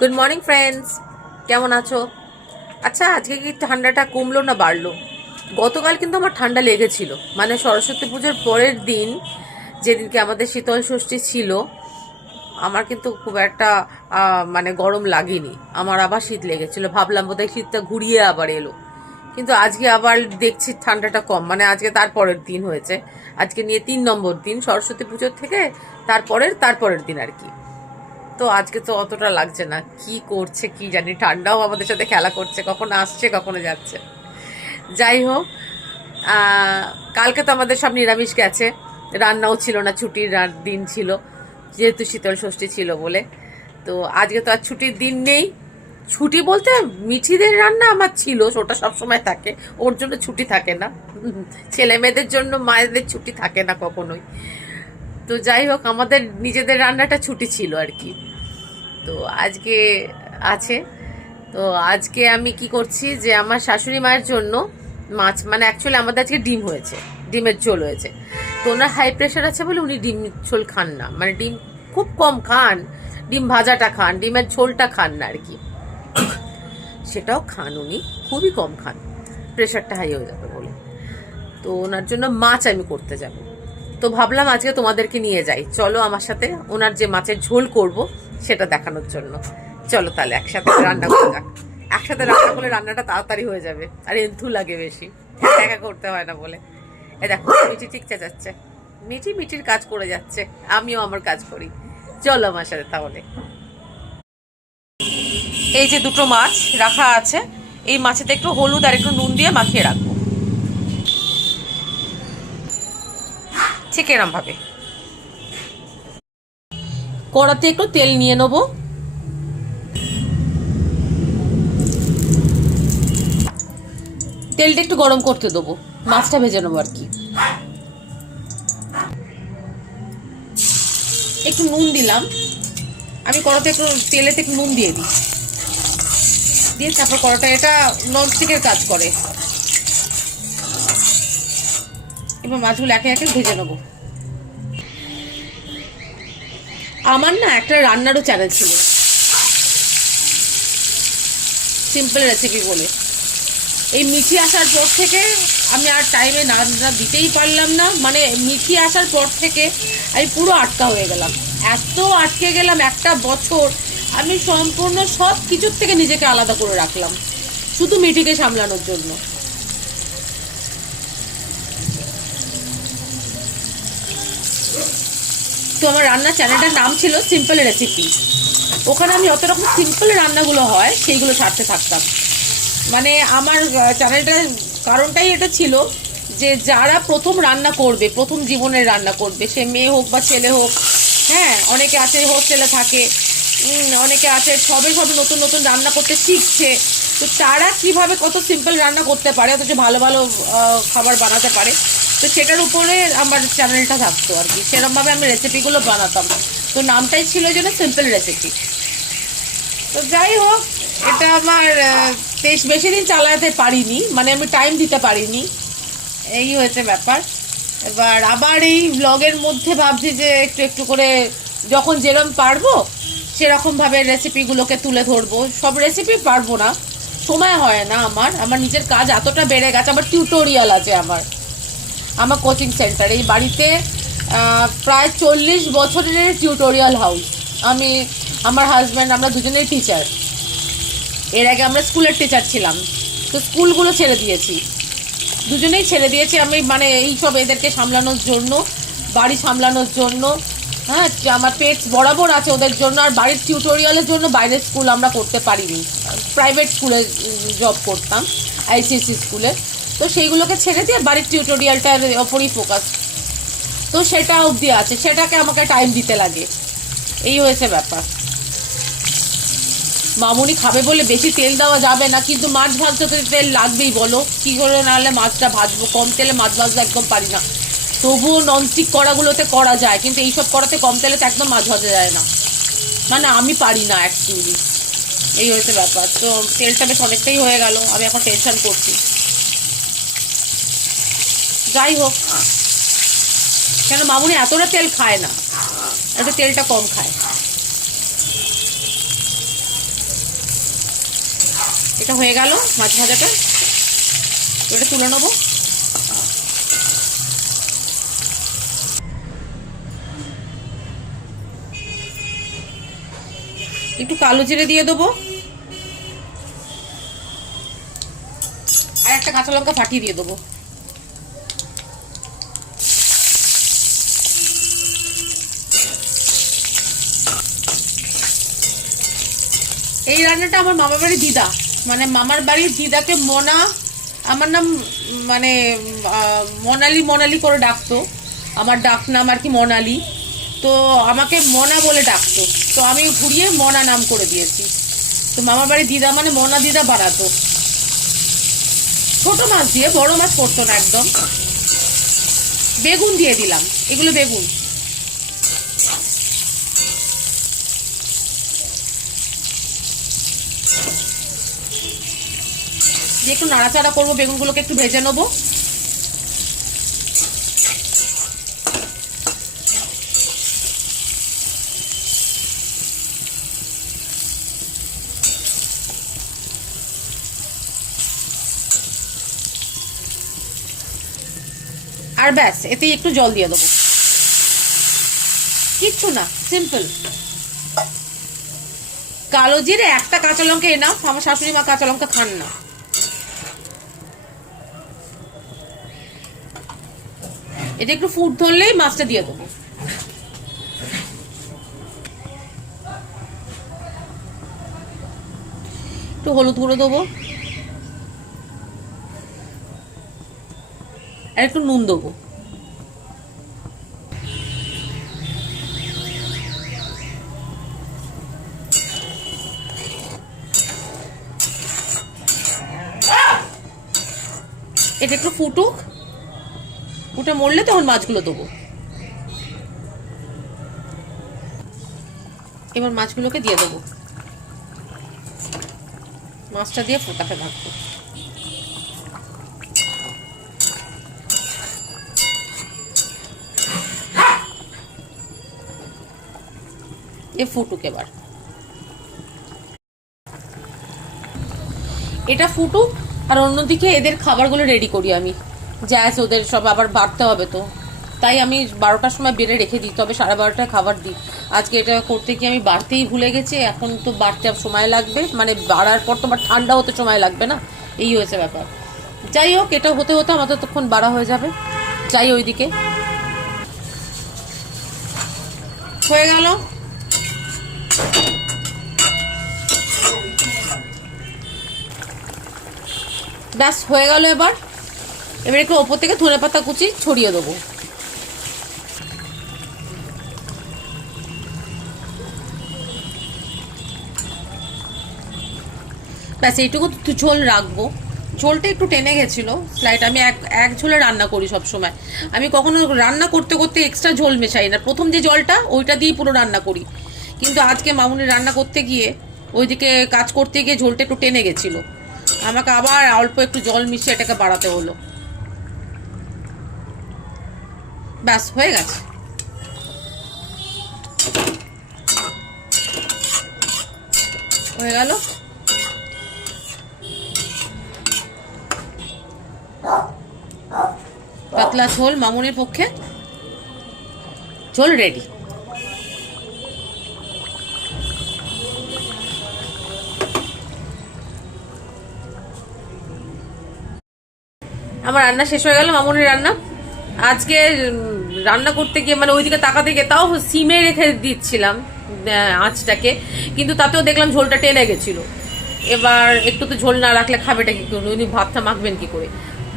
Good morning friends, কেমন আছো? আচ্ছা, আজকে কি ঠান্ডাটা কমলো না বাড়লো? গতকাল কিন্তু আমার ঠান্ডা লেগেছিল, মানে সরস্বতী পুজোর পরের দিন, যেদিনকে আমাদের শীতল ষষ্ঠী ছিল, আমার কিন্তু খুব একটা মানে গরম লাগেনি। আমার আবার শীত লেগেছিল, ভাবলাম বোধহয় শীতটা ঘুরিয়ে আবার এলো। কিন্তু আজকে আবার দেখছি ঠান্ডাটা কম, মানে আজকে তারপরের দিন হয়েছে। আজকে নিয়ে 3 নম্বর দিন সরস্বতী পুজোর থেকে, তারপরের দিন আর কি। তো আজকে তো অতটা লাগছে না, কি করছে কি জানি, ঠান্ডাও আমাদের সাথে খেলা করছে, কখনো আসছে কখনো যাচ্ছে। যাই হোক, আহ, কালকে তো আমাদের সব নিরামিষ গেছে, রান্নাও ছিল না, ছুটির দিন ছিল যেহেতু শীতল ষষ্ঠী ছিল বলে। তো আজকে তো আর ছুটির দিন নেই। ছুটি বলতে মিঠিদের রান্না আমার ছিল, ওটা সবসময় থাকে, ওর জন্য ছুটি থাকে না। ছেলে মেয়েদের জন্য মায়েদের ছুটি থাকে না কখনোই। তো যাই হোক, আমাদের নিজেদের রান্নাটা ছুটি ছিল আর কি। তো আজকে আছে। তো আজকে আমি কি করছি, যে আমার শাশুড়ি মায়ের জন্য মাছ, মানে অ্যাকচুয়ালি আমাদের আজকে ডিম হয়েছে, ডিমের ঝোল হয়েছে। তো ওনার হাই প্রেশার আছে বলে উনি ডিম ঝোল খান না, মানে ডিম খুব কম খান। ডিম ভাজাটা খান, ডিমের ঝোলটা খান না আর কি। সেটাও খান উনি, খুবই কম খান, প্রেশারটা হাই হয়ে যাবে বলে। তো ওনার জন্য মাছ আমি করতে যাব। তো ভাবলাম আজকে তোমাদেরকে নিয়ে যাই, চলো আমার সাথে ওনার যে মাছের ঝোল করব সেটা দেখানোর জন্য। চলো তাহলে একসাথে রান্না করা যাক। একসাথে রান্না করলে রান্নাটা তাড়াতাড়ি হয়ে যাবে, আর এন্থু লাগে বেশি, একা একা করতে হয় না বলে। এ দেখো, মিঠি ঠিক চেঁচাচ্ছে, মিঠি মিঠির কাজ করে যাচ্ছে, আমিও আমার কাজ করি। চলো আমার সাথে তাহলে। এই যে দুটো মাছ রাখা আছে, এই মাছেতে একটু হলুদ আর একটু নুন দিয়ে মাখিয়ে রাখবো, ঠিক এরম ভাবে। কড়াতে একটু তেল নিয়ে নেবো, তেলটা একটু গরম করতে দেবো, মাছটা ভেজে নেবো আর কি। একটু নুন দিলাম, আমি কড়াতে একটু তেলেতে একটু নুন দিয়ে দিই, দিয়ে তারপর কড়াটা, এটা ননস্টিকের কাজ করে। এবার মাছগুলো একে একে ভেজে নেবো। আমার না একটা রান্নারও চ্যানেল ছিল, সিম্পল রেসিপি বলে। এই মিঠি আসার পর থেকে আমি আর টাইমে রান্না দিতেই পারলাম না, মানে মিঠি আসার পর থেকে আমি পুরো আটকা হয়ে গেলাম। এত আটকে গেলাম, একটা বছর আমি সম্পূর্ণ সব কিছুর থেকে নিজেকে আলাদা করে রাখলাম, শুধু মিঠিকে সামলানোর জন্য। তো আমার রান্নার চ্যানেলটার নাম ছিল সিম্পল রেসিপি। ওখানে আমি যত রকম সিম্পল রান্নাগুলো হয় সেইগুলো ছাড়তে থাকতাম। মানে আমার চ্যানেলটার কারণটাই এটা ছিল, যে যারা প্রথম রান্না করবে, প্রথম জীবনের রান্না করবে, সে মেয়ে হোক বা ছেলে হোক, হ্যাঁ, অনেকে আছে হোস্টেলে থাকে, অনেকে আছে সবে সবে নতুন নতুন রান্না করতে শিখছে। তো তারা কিভাবে কত সিম্পল রান্না করতে পারে, অথচ ভালো ভালো খাবার বানাতে পারে, তো সেটার উপরে আমার চ্যানেলটা থাকতো আর কি। সেরকমভাবে আমি রেসিপিগুলো বানাতাম। তো নামটাই ছিল যেন সিম্পল রেসিপি। তো যাই হোক, এটা আমার বেশি দিন চালাতে পারিনি, মানে আমি টাইম দিতে পারিনি, এই হয়েছে ব্যাপার। এবার আবার এই ব্লগের মধ্যে ভাবছি যে একটু একটু করে যখন যেরকম পারবো সেরকমভাবে রেসিপিগুলোকে তুলে ধরবো। সব রেসিপি পারবো না, সময় হয় না আমার, আমার নিজের কাজ এতটা বেড়ে গেছে। আমার টিউটোরিয়াল আছে, আমার কোচিং সেন্টার এই বাড়িতে প্রায় 40 বছরের টিউটোরিয়াল হাউস। আমি, আমার হাজব্যান্ড, আমরা দুজনেই টিচার। এর আগে আমরা স্কুলের টিচার ছিলাম, তো স্কুলগুলো ছেড়ে দিয়েছি, দুজনেই ছেড়ে দিয়েছি আমি, মানে এই সব এদেরকে সামলানোর জন্য, বাড়ি সামলানোর জন্য। হ্যাঁ, আমার পেটস বরাবর আছে ওদের জন্য, আর বাড়ির টিউটোরিয়ালের জন্য বাইরের স্কুল আমরা করতে পারিনি। প্রাইভেট স্কুলে জব করতাম, আইসিএসসি স্কুলে। তো সেইগুলোকে ছেড়ে দিয়ে বাড়ির টিউটোরিয়ালটার ওপরই ফোকাস। তো সেটা অবধি আছে, সেটাকে আমাকে টাইম দিতে লাগে, এই হয়েছে ব্যাপার। মামুনি খাবে বলে বেশি তেল দেওয়া যাবে না, কিন্তু মাছ ভাজতে তো তেল লাগবেই, বলো কী করে, নাহলে মাছটা ভাজবো? কম তেলে মাছ ভাজতে একদম পারি না। তবুও ননস্টিক কড়াগুলোতে করা যায়, কিন্তু এইসব কড়াতে কম তেলে তো একদম মাছ ভাজা যায় না, মানে আমি পারি না অ্যাকচুয়ালি, এই হয়েছে ব্যাপার। তো তেলটা বেশ অনেকটাই হয়ে গেল, আমি এখন টেনশন করছি। যাই হোক, কেন মামুনি এতটা তেল খায় না, একটু তেলটা কম খায়। এটা হয়ে গেল মাছ ভাজাটা, এটা তুলে নেবো। একটু কালো জিরে দিয়ে দেবো, আর একটা কাঁচা লঙ্কা ফাটিয়ে দিয়ে দেবো। এই রান্নাটা আমার মামার বাড়ির দিদা, মানে মামার বাড়ির দিদাকে মনা, আমার নাম মানে মনালি মনালি করে ডাকতো, আমার ডাক নাম আর কি মনালি, তো আমাকে মনা বলে ডাকতো, তো আমি ঘুরিয়ে মনা নাম করে দিয়েছি। তো মামার বাড়ির দিদা মানে মনা দিদা বাড়াতো, ছোট মাছ দিয়ে, বড় মাছ করতো না একদম। বেগুন দিয়ে দিলাম, এগুলো বেগুন দিয়ে একটু নাড়াচাড়া করবো, বেগুনগুলোকে একটু ভেজে নেবো। আর ব্যাস, এতেই একটু জল দিয়ে দেবো, কিচ্ছু না, সিম্পল। কালো জিরে, একটা কাঁচা লঙ্কা এনাফ, আমার শাশুড়ি মা কাঁচা লঙ্কা খান না। এটা একটু ফুট ধরলেই মাছটা দিয়ে দেবো। একটু হলুদ গুঁড়ো দেবো, আর একটু নুন দেবো। এটা একটু ফুটুক, ওটা মরলে তখন মাছগুলো দেবো। এবার মাছগুলোকে দিয়ে দেবো, মাছটা দিয়ে ফোটাতে থাকবো। এ ফুটুক এবার, এটা ফুটুক, আর অন্যদিকে এদের খাবারগুলো রেডি করি আমি। গ্যাস ওদের সব আবার বাড়তে হবে, তো তাই আমি 12টার সময় বেড়ে রেখে দিই, তবে 12:30টায় খাবার দিই। আজকে এটা করতে গিয়ে আমি বাড়তেই ভুলে গেছি, এখন তো বাড়তে সময় লাগবে, মানে বাড়ার পর তো আবার ঠান্ডা হতে সময় লাগবে না, এই হয়েছে ব্যাপার। যাই হোক, এটা হতে হতে আমাদের তখন বাড়া হয়ে যাবে। যাই ওইদিকে, হয়ে গেল। ব্যাস হয়ে গেল। এবার একটু ওপর থেকে ধনেপাতা কুচি ছড়িয়ে দেবো। ব্যাস এইটুকু ঝোল রাখবো। ঝোলটা একটু টেনে গেছিলো স্লাইড, আমি এক ঝোলে রান্না করি সব সময়। আমি কখনো রান্না করতে করতে এক্সট্রা ঝোল মেশাই না, প্রথম যে জলটা ওইটা দিয়েই পুরো রান্না করি। কিন্তু আজকে মামুনি রান্না করতে গিয়ে ওইদিকে কাজ করতে গিয়ে ঝোলটা একটু টেনে গেছিলো, আমাকে আবার অল্প একটু জল মিশিয়ে এটাকে বাড়াতে হলো। ব্যাস হয়ে গেছে। হয়ে গেল। পাতলা ঝোল মামুনির পক্ষে, ঝোল রেডি। আমার রান্না শেষ হয়ে গেল, মামুনির রান্না। আজকে রান্না করতে গিয়ে মানে ওইদিকে তাকাতে গিয়ে তাও সিমে রেখে দিচ্ছিলাম আঁচটাকে, কিন্তু তাতেও দেখলাম ঝোলটা টেনে গেছিল। এবার একটু তো ঝোল না রাখলে খাবেটা কি করে, উনি ভাতটা মাখবেন কি করে,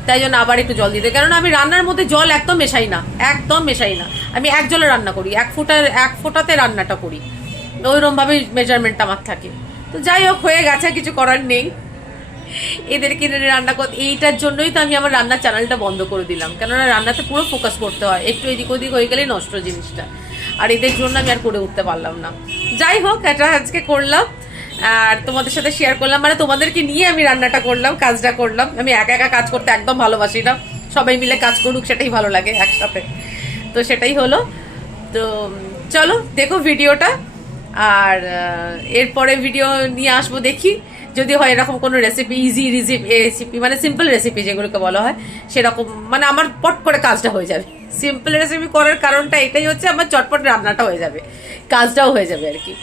তাই জন্য আবার একটু জল দিতে। কারণ আমি রান্নার মধ্যে জল একদম মেশাই না, একদম মেশাই না। আমি এক জলে রান্না করি, এক ফোঁটাতে রান্নাটা করি, ওইরকম ভাবে মেজারমেন্ট আমার থাকে। তো যাই হোক, হয়ে গেছে, কিছু করার নেই। এদেরকে রান্না করতে, এইটার জন্যই তো আমি আমার রান্নার চ্যানেলটা বন্ধ করে দিলাম, কেননা রান্নাতে পুরো ফোকাস করতে হয়, একটু এদিক ওদিক হয়ে গেলেই নষ্ট জিনিসটা। আর এদের জন্য আমি আর করে উঠতে পারলাম না। যাই হোক, এটা আজকে করলাম আর তোমাদের সাথে শেয়ার করলাম, মানে তোমাদেরকে নিয়ে আমি রান্নাটা করলাম, কাজটা করলাম। আমি একা একা কাজ করতে একদম ভালোবাসি না, সবাই মিলে কাজ করুক সেটাই ভালো লাগে একসাথে, তো সেটাই হলো। তো চলো দেখো ভিডিওটা, আর এরপরে ভিডিও নিয়ে আসবো, দেখি যদি হয় এরকম কোনো রেসিপি, ইজি রেসিপি, মানে সিম্পল রেসিপি যেগুলোকে বলা হয় সেরকম, মানে আমার পট করে কাজটা হয়ে যাবে। সিম্পল রেসিপি করার কারণটা এটাই হচ্ছে, আমার চটপট রান্নাটা হয়ে যাবে, কাজটাও হয়ে যাবে আর কি,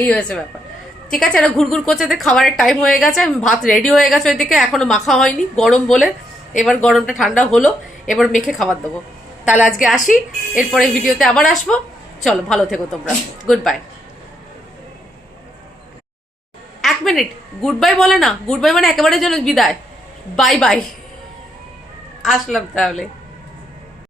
এই হয়েছে ব্যাপার। ঠিক আছে, এটা ঘুরঘুর করছে, খাবারের টাইম হয়ে গেছে, ভাত রেডি হয়ে গেছে ওইদিকে, এখনো মাখা হয়নি, গরম বলে। এবার গরমটা ঠান্ডা হলো, এবার মেখে খাবার দেবো। তাহলে আজকে আসি, এরপরে ভিডিওতে আবার আসবো। চলো, ভালো থেকো তোমরা, good bye. 1 minute, good bye বলে না, গুড বাই মানে একেবারে জন্য বিদায়, বাই বাই, আসলাম তাহলে।